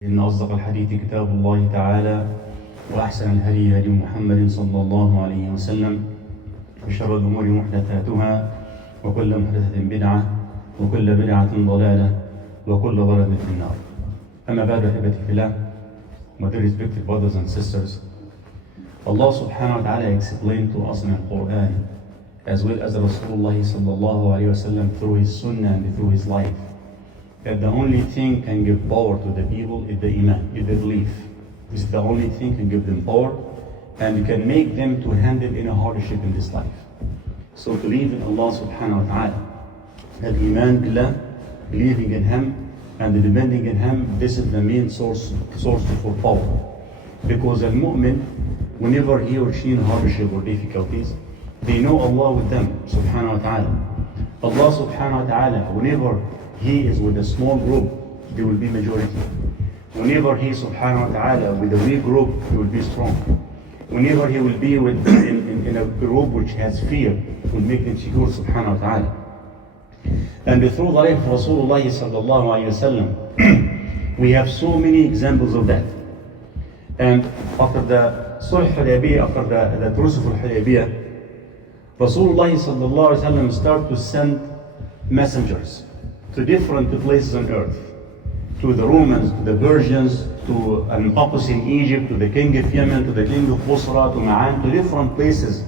إن أصدق الحديث كتاب الله تعالى وأحسن الهدي هدي محمد صلى الله عليه وسلم وشر الأمور محدثاتها وكل محدثة بدعة وكل بدعة ضلالة وكل ضلالة في النار. أما بعد أحبتي في الله, my dear respected brothers and sisters, Allah subhanahu wa ta'ala explained to us in the Quran as well as Rasulullah sallallahu alayhi wa sallam through his sunnah and through his life that the only thing can give power to the people is the iman, is the belief. This is the only thing can give them power and can make them to handle any hardship in this life. So to believe in Allah subhanahu wa ta'ala, al-iman billah, believing in Him and depending in Him, this is the main source for power. Because al-mu'min, whenever he or she in hardship or difficulties, they know Allah with them subhanahu wa ta'ala. Allah subhanahu wa ta'ala, whenever He is with a small group, they will be majority. Whenever He subhanahu wa ta'ala with a weak group, He will be strong. Whenever He will be with in a group which has fear, He will make them secure subhanahu wa ta'ala. And through the life of Rasulullah sallallahu alayhi wa sallam, we have so many examples of that. And after the Sulh Hudaybiyah, after the Truce of Hudaybiyah, Rasulullah sallallahu alayhi wa sallam started to send messengers to different places on earth, to the Romans, to the Persians, to Al-Muqawqis in Egypt, to the king of Yemen, to the king of Busra, to Ma'an, to different places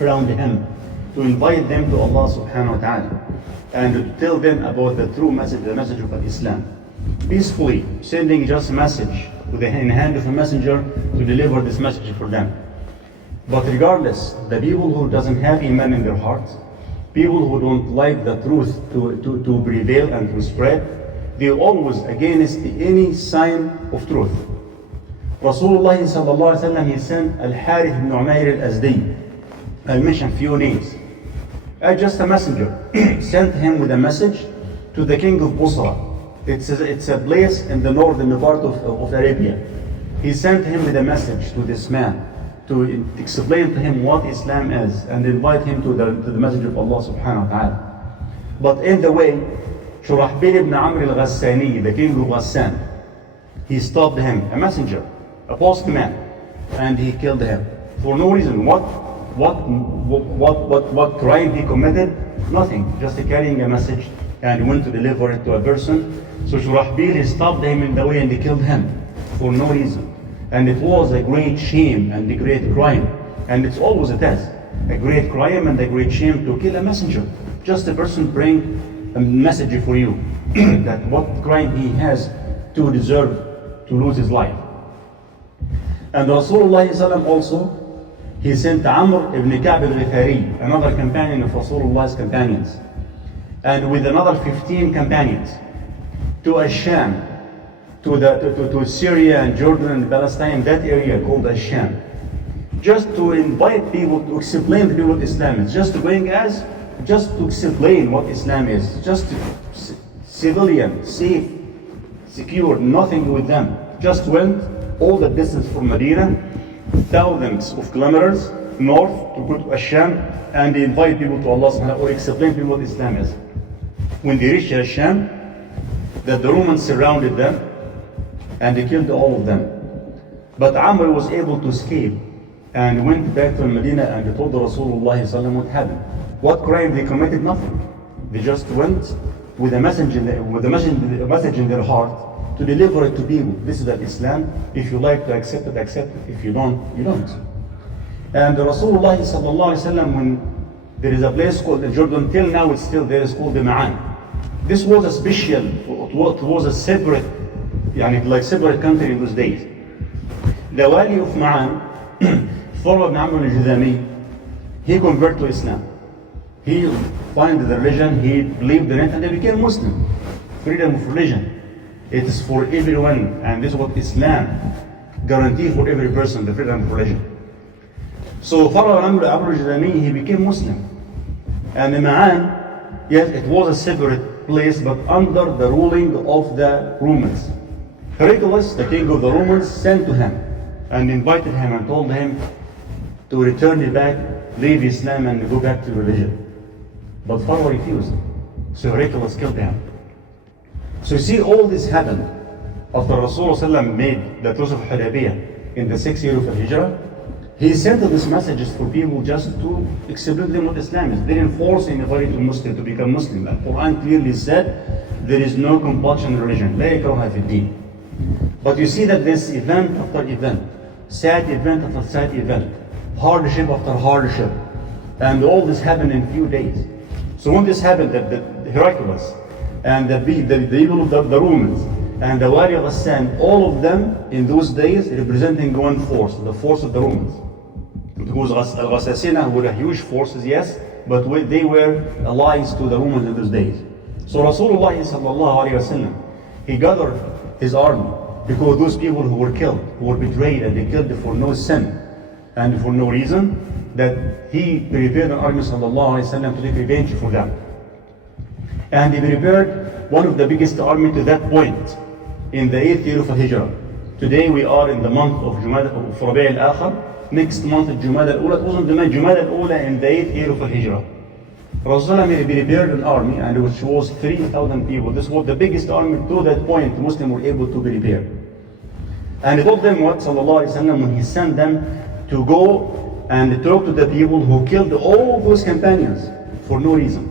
around him, to invite them to Allah subhanahu wa ta'ala and to tell them about the true message, the message of Islam. Peacefully sending just a message in the hand of a messenger to deliver this message for them. But regardless, the people who doesn't have iman in their hearts, people who don't like the truth to prevail and to spread, they're always against any sign of truth. Rasulullah sallallahu alaihi wasallam, he sent Al-Harith ibn Umayr al-Azdi. I mentioned few names. Just a messenger sent him with a message to the king of Busra. It's a place in the northern part of Arabia. He sent him with a message to this man to explain to him what Islam is and invite him to the message of Allah subhanahu wa ta'ala. But in the way, Shurahbil ibn Amr al-Ghassani, the king of Ghassan, he stopped him, a messenger, a postman, and he killed him for no reason. What crime he committed? Nothing, just carrying a message and went to deliver it to a person. So Shurahbil, he stopped him in the way and he killed him for no reason. And it was a great shame and a great crime. And it's always a test. A great crime and a great shame to kill a messenger. Just a person bring a message for you that what crime he has to deserve to lose his life. And Rasulullah also, he sent Amr ibn Ka'b al-Ghifari, another companion of Rasulullah's companions, and with another 15 companions to Ash-Sham, to Syria and Jordan and Palestine, that area called Ash-Sham, just to invite people to explain to people what Islam is, just to explain what Islam is, just to civilian, safe, secure, nothing with them. Just went all the distance from Medina, thousands of kilometers north to go to Ash-Sham and invite people to Allah subhanahu wa ta'ala or explain to people what Islam is. When they reached Ash-Sham, that the Romans surrounded them and they killed all of them. But Amr was able to escape and went back to Medina and he told Rasulullah what happened. What crime they committed? Nothing. They just went with a message in their heart to deliver it to people. This is Islam. If you like to accept it, accept it. If you don't, you don't. And Rasulullah sallallahu alaihi wasallam, when there is a place called Jordan, till now it's still there, it's called the Ma'an. This was a special, it was a separate, like separate country in those days. The Wali of Ma'an, Farwa ibn Amr al-Juzami, he converted to Islam. He found the religion, he believed in it, and he became Muslim. Freedom of religion. It is for everyone, and this is what Islam guarantees for every person, the freedom of religion. So Farwa ibn Amr al-Juzami, he became Muslim. And in Ma'an, yes, it was a separate place, but under the ruling of the Romans. Heraclius, the king of the Romans, sent to him and invited him and told him to return back, leave Islam and go back to religion. But Farwa refused. So Heraclius killed him. So you see, all this happened after Rasulullah made the Truce of Hudaybiyah in the 6th year of Hijrah, he sent these messages for people just to explain them what Islam is. They didn't force anybody to Muslim to become Muslim. The Quran clearly said there is no compulsion in religion. لا إكراه في الدين. But you see that this event after event, sad event after sad event, hardship after hardship, and all this happened in few days. So when this happened, the Heraclius and the people of the Romans and the Wali Ghassan, all of them in those days representing one force, the force of the Romans. Because Al-Ghassasina were a huge forces, yes, but they were allies to the Romans in those days. So Rasulullah sallallahu alayhi wasallam, he gathered his army because those people who were killed, who were betrayed, and they killed for no sin and for no reason, that he prepared an army sallallahu alayhi wasallam to take revenge for them. And he prepared one of the biggest army to that point in the 8th year of Hijrah. Today we are in the month of Rabi' al-Akhir. Next month, Jumad al-Ula. It wasn't the month Jumad al-Ula in the 8th year of Hijrah. Rasulullah prepared an army, and which was 3,000 people. This was the biggest army to that point Muslims were able to prepare. And he told them what, sallallahu alayhi wa sallam, when he sent them to go and talk to the people who killed all those companions for no reason.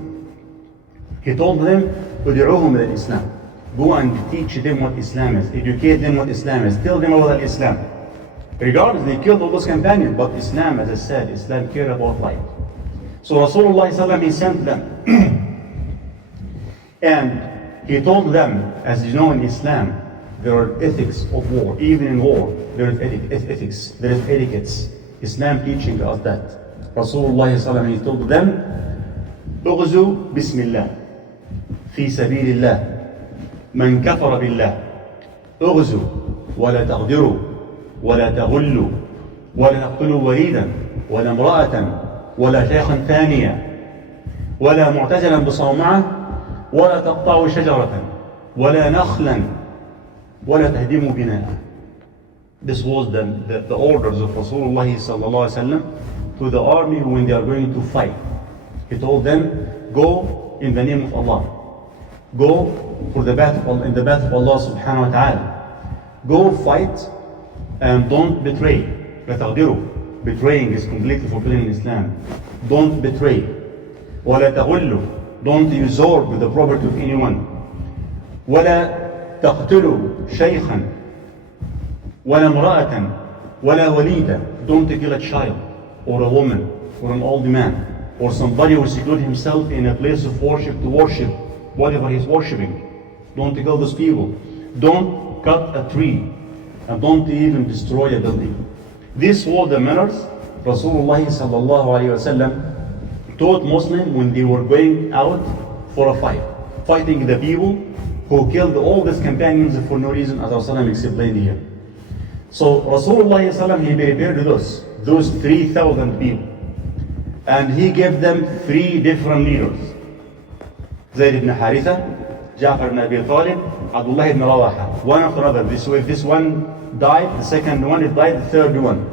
He told them, "Udi'uhum al-Islam." Go and teach them what Islam is. Educate them what Islam is. Tell them about Islam. Regardless, they killed all those companions, but Islam, as I said, Islam cared about life. So Rasulullah sallallahu he sent them. And he told them, as you know in Islam, there are ethics of war. Even in war, there is ethics, there is etiquettes. Islam teaching us that. Rasulullah sallallahu he told them, "Ughzu bismillah, fi sabilillah. من كفر بالله اغزوا ولا تغدروا ولا تغلوا ولا تقتلوا وليدا ولا امرأة ولا شيخا ثانيا ولا معتزلا بصومعة ولا تقطعوا شجرة ولا نخلا ولا تهدموا بناء." This was the orders of Rasulullah sallallahu alaihi wasallam to the army when they are going to fight. He told them, "Go in the name of Allah. Go for the path of, in the path of Allah subhanahu wa ta'ala. Go fight and don't betray." لا تغدروا. Betraying is completely forbidden in Islam. Don't betray. ولا تغلوا. Don't usurp the property of anyone. ولا تقتلوا شيخا ولا امرأة ولا وليدا. Don't kill a child or a woman or an old man or somebody who secluded himself in a place of worship to worship whatever he's worshipping. Don't kill those people. Don't cut a tree. And don't even destroy a building. These were the manners Rasulullah sallallahu alayhi wasallam taught Muslims when they were going out for a fight. Fighting the people who killed all these companions for no reason, as Rasulullah explained here. So Rasulullah sallallahu he prepared those 3,000 people. And he gave them 3 different leaders. Zayd ibn Haritha, Ja'far ibn Abi Talib, Abdullah ibn Rawaha. One after another. If this one died, the second one, it died, the third one.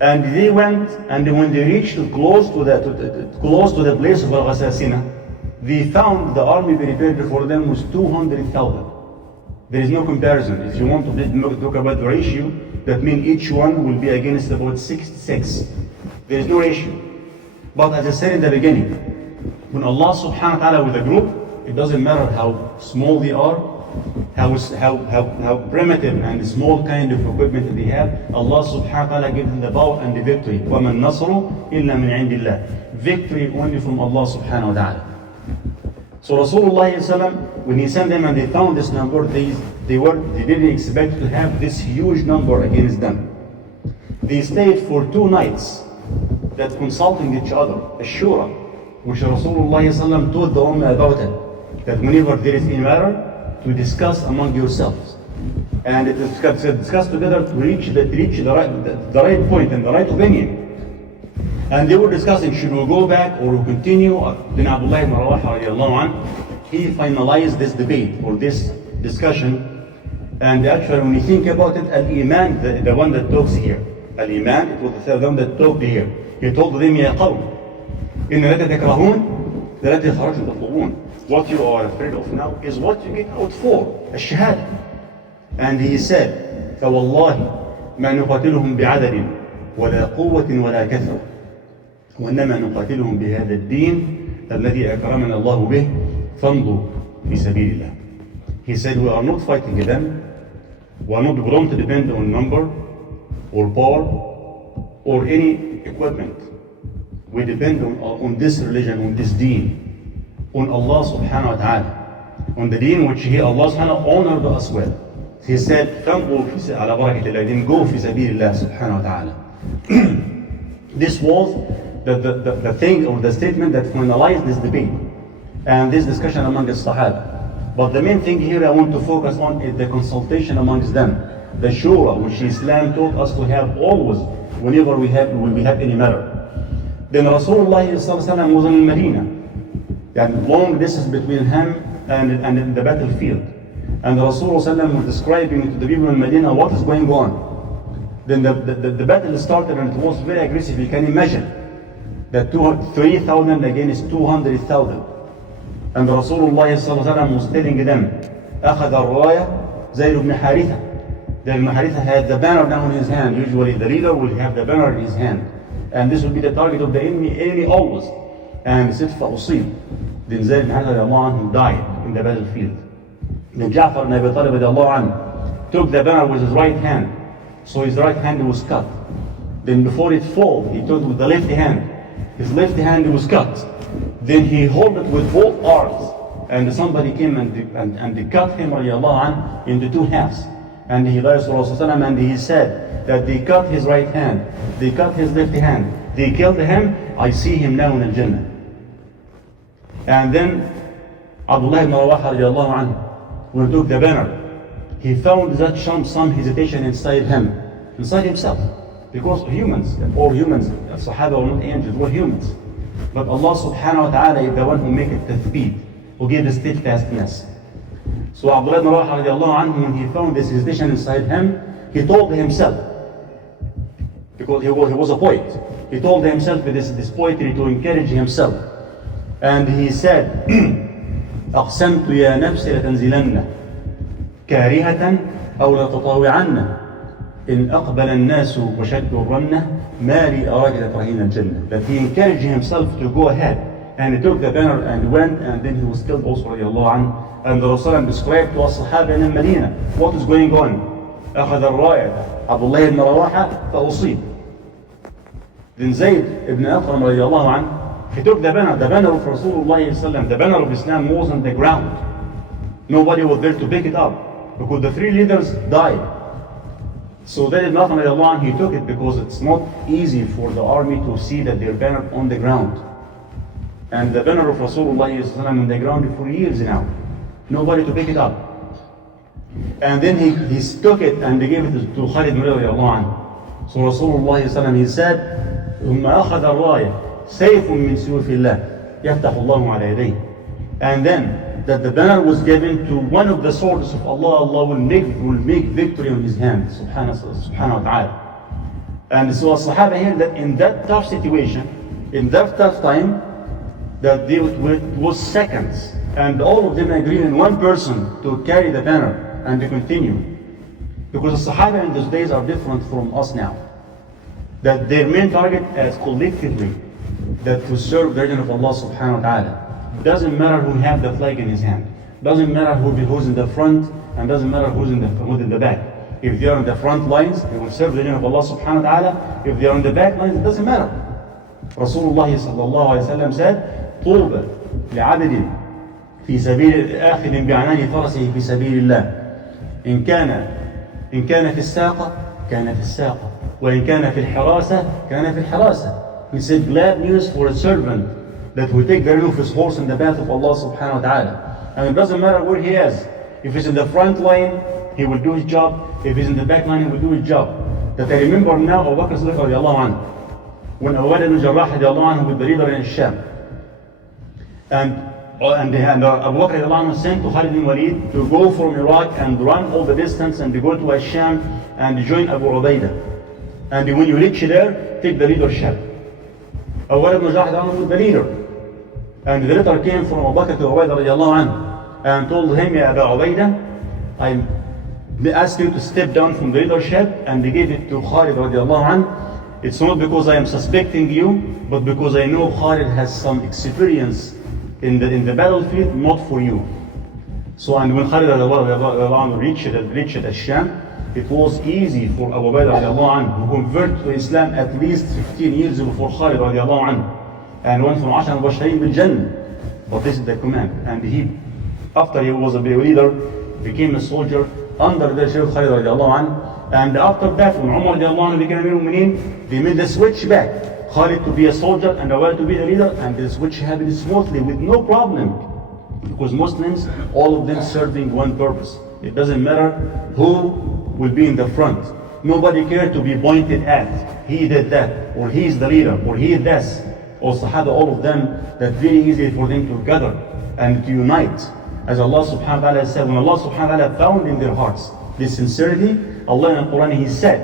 And they went, and when they reached close to the place of Al-Ghassasina, they found the army prepared for them was 200,000. There is no comparison. If you want to talk about the ratio, that means each one will be against about 66. There is no ratio. But as I said in the beginning, when Allah subhanahu wa ta'ala with a group, it doesn't matter how small they are, how primitive and small kind of equipment they have, Allah subhanahu wa ta'ala gives them the power and the victory. وَمَا النَّصْرُ إِلَّا مِنْ عِنْدِ اللَّهِ. Victory only from Allah subhanahu wa ta'ala. So Rasulullah when he sent them and they found this number, they didn't expect to have this huge number against them. They stayed for 2 nights that consulting each other, a shura, which Rasulullah told the Ummah about it, that whenever there is a matter, to discuss among yourselves and to discuss together to reach the right point and the right opinion. And they were discussing, should we go back or continue? Then Abdullah ibn Rawaha, he finalized this debate or this discussion. And actually, when you think about it, Al-Iman, the one that talks here, Al-Iman, it was the third one that talked here. He told them, يا قوم إن لا تكرهون لا تخرجوا تطلبون. What you are afraid of now is what you get out for, الشهادة. And he said, فوالله ما نقاتلهم بعدد ولا قوة ولا كثرة وإنما نقاتلهم بهذا الدين الذي أكرمنا الله به فانظر في سبيل الله. He said, we are not fighting them, we are not going to depend on number or power or any equipment. We depend on this religion, on this deen, on Allah subhanahu wa ta'ala, on the deen which Allah subhanahu wa ta'ala honored us with. He said, فانظر على بركة الله, then go في سبيل الله سبحانه وتعالى. This was the thing or the statement that finalized this debate and this discussion among the Sahaba. But the main thing here I want to focus on is the consultation amongst them, the shura, which Islam taught us to have always whenever we have any matter. Then Rasulullah was in Medina, and long distance between him and the battlefield. And Rasulullah was describing to the people in Medina what is going on. Then the battle started and it was very aggressive. You can imagine that 3,000 against 200,000. And Rasulullah was telling them, أخذ الراية زيد بن حارثة. Zayd ibn Haritha had the banner now in his hand. Usually the leader will have the banner in his hand. And this will be the target of the enemy always. And he said, فأصيب. Then Zayd ibn Haritha died in the battlefield. Then Ja'far ibn Abi Talib took the banner with his right hand. So his right hand was cut. Then before it fell, he took it with the left hand. His left hand was cut. Then he held it with both arms. And somebody came and cut him into two halves. And he lies to Rasulullah and he said that they cut his right hand, they cut his left hand, they killed him, I see him now in Al-Jannah. And then Abdullah ibn Rawaha when he took the banner, he found that some hesitation inside himself. Because humans, Sahaba were not angels, we're humans. But Allah subhanahu wa ta'ala is the one who makes it tathbeet, who gives the steadfastness. So Abdullah ibn Rawaha, when he found this hesitation inside him, he told himself, because he was a poet, he told himself with this poetry to encourage himself. And he said, أقسمت يا نفس لتنزلن كارهة أو لتطاوعن إن أقبل الناس وشدوا الرنة ما لي أراك تكرهين الجنة. That he encouraged himself to go ahead, and he took the banner and went, and then he was killed also radiallahu anhu. And the Rasul described to us Sahaba in Medina what is going on. أخذ الراية عبد الله بن رواحة فأصيب. Then Zayd ibn Aqram radiallahu anhu, he took the banner of Rasulullah, the banner of Islam was on the ground. Nobody was there to pick it up because the three leaders died. So Zayd ibn Aqram radiallahu anhu, he took it because it's not easy for the army to see that their banner on the ground. And the banner of Rasulullah on the ground for years now. Nobody to pick it up. And then he took it and they gave it to Khalid ibn radiallahu anhu. So Rasulullah he said, ثم أخذ الراية سيف من سيوف الله يفتح الله على يديه. And then that the banner was given to one of the swords of Allah. Allah will make victory on his hand, subhanahu wa ta'ala. And so Sahaba here that in that tough situation, in that tough time, that it was seconds, and all of them agreed in one person to carry the banner and to continue. Because the Sahaba in those days are different from us now. That their main target as collectively, that to serve the religion of Allah subhanahu wa ta'ala. Doesn't matter who have the flag in his hand. Doesn't matter who's in the front, and doesn't matter who's in the back. If they are in the front lines, they will serve the religion of Allah subhanahu wa ta'ala. If they are in the back lines, it doesn't matter. Rasulullah sallallahu alayhi wa sallam said, طوبى لعبد في سبيل آخذ بعنان فرسه في سبيل الله إن كان في الساقة كان في الساقة وإن كان في الحراسة كان في الحراسة. He said, glad news for a servant that will take the rein of his horse in the path of Allah subhanahu wa ta'ala. And it doesn't matter where he is. If he's in the front line, he will do his job. If he's in the back line, he will do his job. That I remember now Abu Bakr Siddiq radiallahu anhu, when Ubayd ibn Jarrah radiallahu anhu was the leader in Sham. And Abu Bakr radiallahu anhu sent to Khalid bin Walid to go from Iraq and run all the distance and to go to Asham and join Abu Ubaidah. And when you reach there, take the leadership. Abu Bakr ibn Jarrah was the leader. And the letter came from Abu Bakr to Ubaidah radiallahu anhu and told him, Ya Abu Ubaidah, they asked him to step down from the leadership and they gave it to Khalid radiallahu anh, it's not because I am suspecting you, but because I know Khalid has some experience in the battlefield, not for you. So, and when Khalid radiallahu anh reached Ash-Sham, it was easy for Abu Ubaidah radiallahu anh, who converted to Islam at least 15 years before Khalid radiallahu anh, and went from Ashar al-Bashrain bil Jannah. But this is the command. And he, after he was a leader, became a soldier under the leadership of Khalid radiallahu anh. And after that, when Umar radiallahu anh became Amir al-Mu'mineen, they made the switch back. Khalid to be a soldier and Abu Ubaidah to be the leader, and the switch happened smoothly with no problem. Because Muslims, all of them serving one purpose. It doesn't matter who will be in the front. Nobody cared to be pointed at. He did that, or he is the leader, or he is this. Or Sahaba, all of them, that very easy for them to gather and to unite. As Allah subhanahu wa ta'ala said, when Allah subhanahu wa ta'ala found in their hearts this sincerity, Allah in the Quran, He said,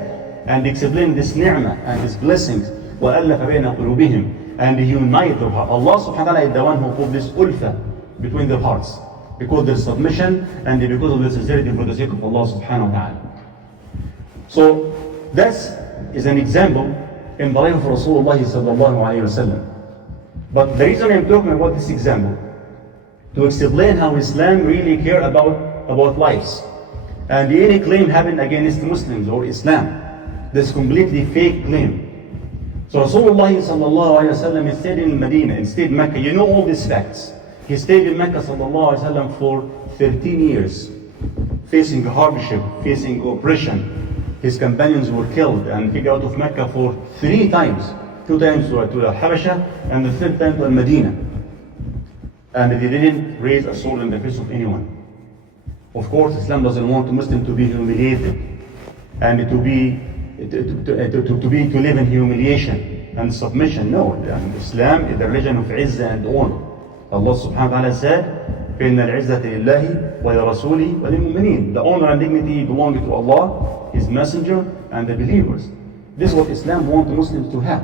and explained this ni'mah and His blessings, وَأَلَّفَ بَيْنَ قُلُوبِهِمْ, and He united their heart. Allah subhanahu wa ta'ala is the one who put this ulfa between their hearts, because of their submission and because of their sincerity for the sake of Allah subhanahu wa ta'ala. So this is an example in the life of Rasulullah sallallahu alayhi wa sallam. But the reason I'm talking about this example, to explain how Islam really care about lives. And any claim having against Muslims or Islam, this completely fake claim. So Rasulullah sallallahu alayhi wa sallam stayed in Medina, and stayed in Mecca. You know all these facts. He stayed in Mecca sallallahu alayhi wa sallam for 13 years, facing hardship, facing oppression. His companions were killed, and he got out of Mecca for 3 times. 2 times to Habasha, and the 3rd time to Medina. And they didn't raise a sword in the face of anyone. Of course, Islam doesn't want a Muslim to be humiliated, and to live in humiliation and submission. No, Islam is the religion of izzah and honor. Allah subhanahu wa ta'ala said, فإن العزة لله ولرسوله وللمؤمنين. The honor and dignity belong to Allah, His Messenger, and the believers. This is what Islam wants Muslims to have.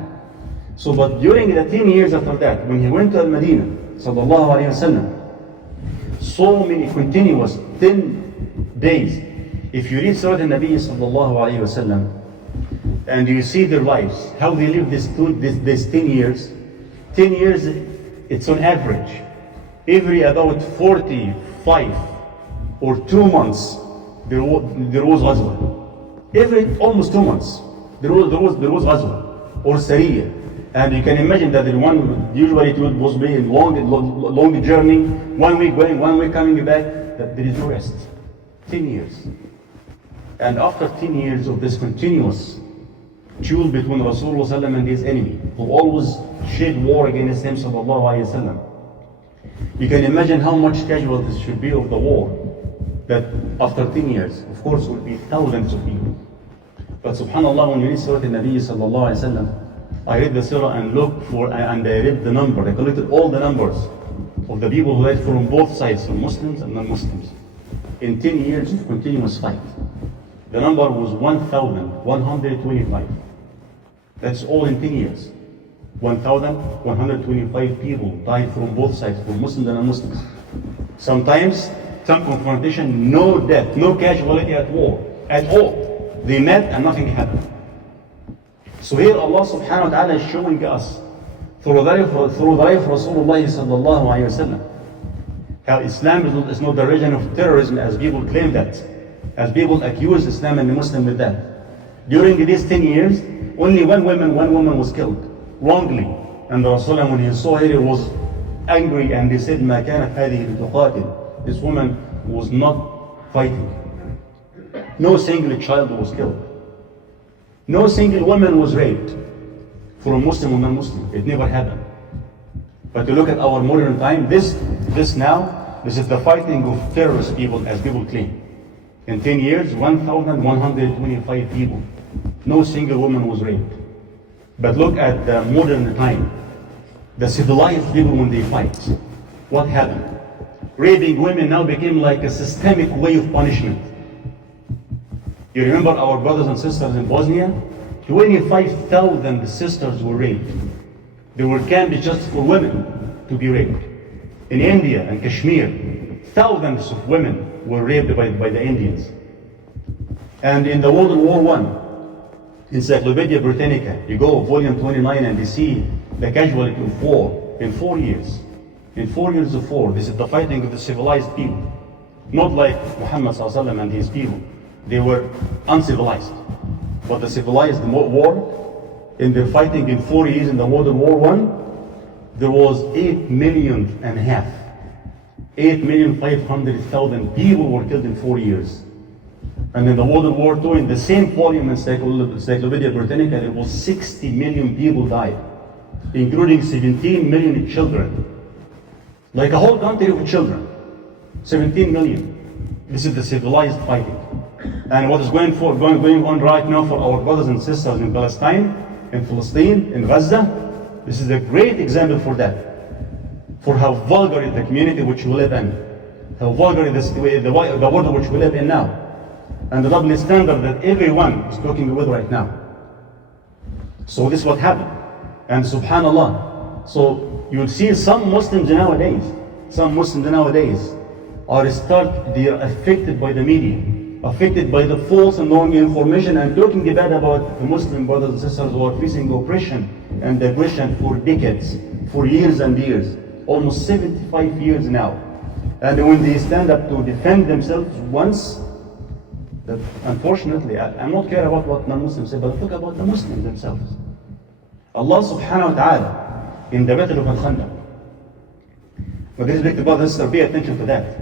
So, but during the 10 years after that, when he went to Al-Madinah, sallallahu alayhi wa sallam, so many continuous 10 days. If you read Surah Al-Nabi sallallahu alayhi wa sallam, and you see their lives, how they live this 10 years. 10 years, it's on average. Every about 45 or 2 months, there was ghazwa. Every almost 2 months, there was ghazwa or Sariya. And you can imagine that the one usually it was a long journey, 1 week going, 1 week coming back, that there is no rest. 10 years. And after 10 years of this continuous duel between Rasulullah and his enemy, who always shed war against him, sallallahu alayhi wa sallam, you can imagine how much casualties should be of the war, that after 10 years, of course, will be thousands of people. But subhanAllah, when you read Surah Al-Nabi sallallahu alayhi wa sallam, I read the surah and looked for, and I read the number. I collected all the numbers of the people who died from both sides, from Muslims and non-Muslims, in 10 years of continuous fight. The number was 1,125. That's all in 10 years. 1,125 people died from both sides, from Muslims and non-Muslims. Sometimes, some confrontation, no death, no casualty at war, at all. They met and nothing happened. So here Allah subhanahu wa ta'ala is showing us through the life of Rasulullah sallallahu alayhi wa sallam, how Islam is not the religion of terrorism as people claim that, as people accuse Islam and the Muslim with that. During these 10 years, only one woman was killed, wrongly. And the Rasulullah, when he saw her, he was angry and he said, مَا كَانَتْ هَذِهِ لِتُقَاتِلْ. This woman was not fighting. No single child was killed. No single woman was raped for a Muslim or non-Muslim. It never happened. But to look at our modern time, this is the fighting of terrorist people, as people claim. In 10 years, 1,125 people. No single woman was raped. But look at the modern time. The civilized people, when they fight, what happened? Raping women now became like a systemic way of punishment. You remember our brothers and sisters in Bosnia? 25,000 sisters were raped. They were camped just for women to be raped. In India and Kashmir, thousands of women were raped by the Indians. And in the World War I, Encyclopedia Britannica, you go volume 29 and you see the casualty of war in 4 years. In 4 years of war, this is the fighting of the civilized people. Not like Muhammad ﷺ and his people. They were uncivilized. But the civilized war, in their fighting in 4 years in the World War I, there was 8.5 million. 8,500,000 people were killed in 4 years. And in the World War II, in the same volume in Encyclopedia Britannica, there was 60 million people died, including 17 million children. Like a whole country of children. 17 million. This is the civilized fighting. And what is going on right now for our brothers and sisters in Palestine, in Palestine, in Gaza, this is a great example for that. For how vulgar is the community which we live in. How vulgar is the world which we live in now. And the double standard that everyone is talking with right now. So this is what happened. And subhanallah. So you'll see some Muslims nowadays are they are affected by the media, affected by the false and wrong information, and talking bad about the Muslim brothers and sisters who are facing oppression and aggression for decades, for years and years, almost 75 years now. And when they stand up to defend themselves once, that unfortunately, I'm not care about what non-Muslims say, but talk about the Muslims themselves. Allah subhanahu wa ta'ala, in the battle of Al-Khandaq, but this big brothers and sisters, pay attention to that.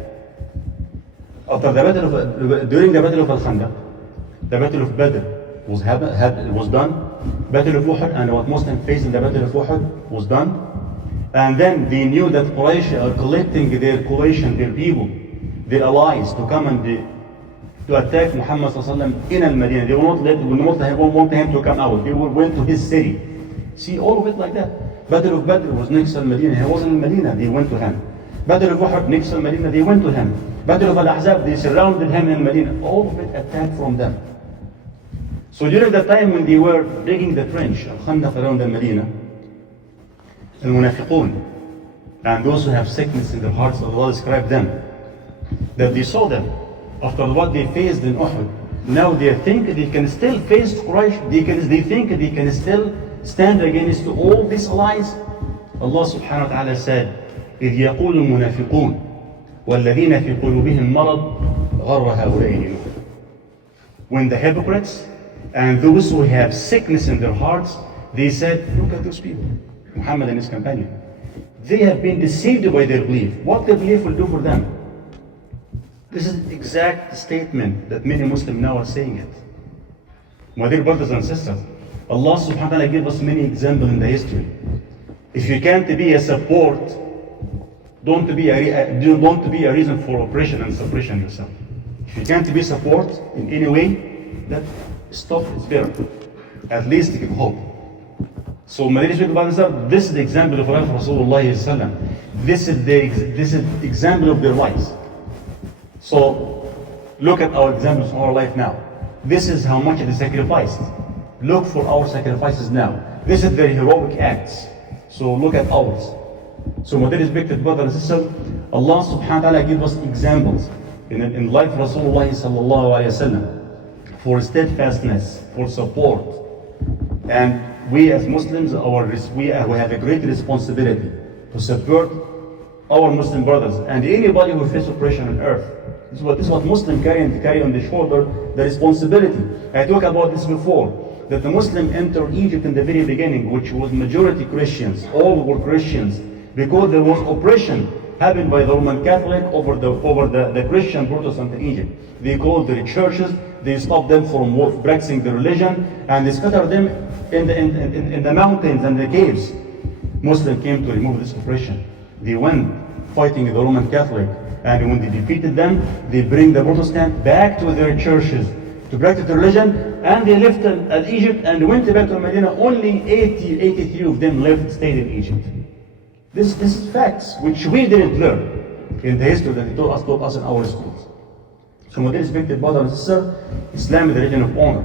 During the battle of Al-Khandaq, the battle of Badr was done. Battle of Uhud and what Muslims faced in the battle of Uhud was done. And then they knew that Quraysh are collecting their coalition, their people, their allies to come and to attack Muhammad ﷺ in Al-Madinah. They will not want him to come out. They went to his city. See, all of it like that. Battle of Badr was next to Al-Madinah. He was in Al-Madinah. They went to him. Battle of Uhud next to Al-Madinah. They went to him. Battle of Al-Ahzab, they surrounded him in Medina. All of it attacked from them. So during the time when they were digging the trench, Al-Khandaq around Medina, Al-Munafiqun, and those who have sickness in their hearts, Allah described them, that they saw them after what they faced in Uhud. Now they think they can still face Quraysh, they think they can still stand against all these allies. Allah subhanahu wa ta'ala said, إِذْ يَقُولُ الْمُنَافِقُونَ وَالَّذِينَ فِي قُلُوبِهِمْ مَرَضٌ غَرَّ هَؤُلَاءِ دِينُهُمْ. When the hypocrites and those who have sickness in their hearts, they said, look at those people, Muhammad and his companion. They have been deceived by their belief. What their belief will do for them. This is the exact statement that many Muslims now are saying it. My dear brothers and sisters, Allah subhanahu wa ta'ala gave us many examples in the history. If you can't be a support, don't be a reason for oppression and suppression yourself. If you can't be support in any way, that stop, it's better. At least give hope. So, my dear brothers and sisters, this is the example of Rasulullah. This is the example of their lives. So, look at our examples in our life now. This is how much they sacrificed. Look for our sacrifices now. This is their heroic acts. So, look at ours. So, my dear respected brothers and sisters, Allah subhanahu wa ta'ala gives us examples in life of Rasulullah sallallahu alayhi wa sallam for steadfastness, for support. And we as Muslims, we have a great responsibility to support our Muslim brothers and anybody who faces oppression on earth. This is what Muslims carry on their shoulder, the responsibility. I talked about this before, that the Muslim entered Egypt in the very beginning, which was majority Christians, all were Christians, because there was oppression happened by the Roman Catholic over the Christian Protestant in Egypt. They closed their churches, they stopped them from practicing their religion, and they scattered them in the mountains and the caves. Muslims came to remove this oppression. They went fighting the Roman Catholic, and when they defeated them, they bring the Protestant back to their churches to practice their religion, and they left Egypt and went back to Medina. Only 83 of them stayed in Egypt. This is facts which we didn't learn in the history that they taught us in our schools. So, my dear respected brothers and sisters, Islam is the religion of honor,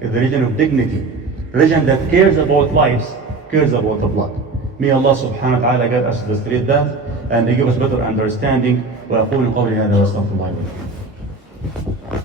is the religion of dignity, religion that cares about lives, cares about the blood. May Allah subhanahu wa ta'ala guide us to the straight path and give us better understanding. وأقول قولي هذا وأستغفر الله لي ولكم.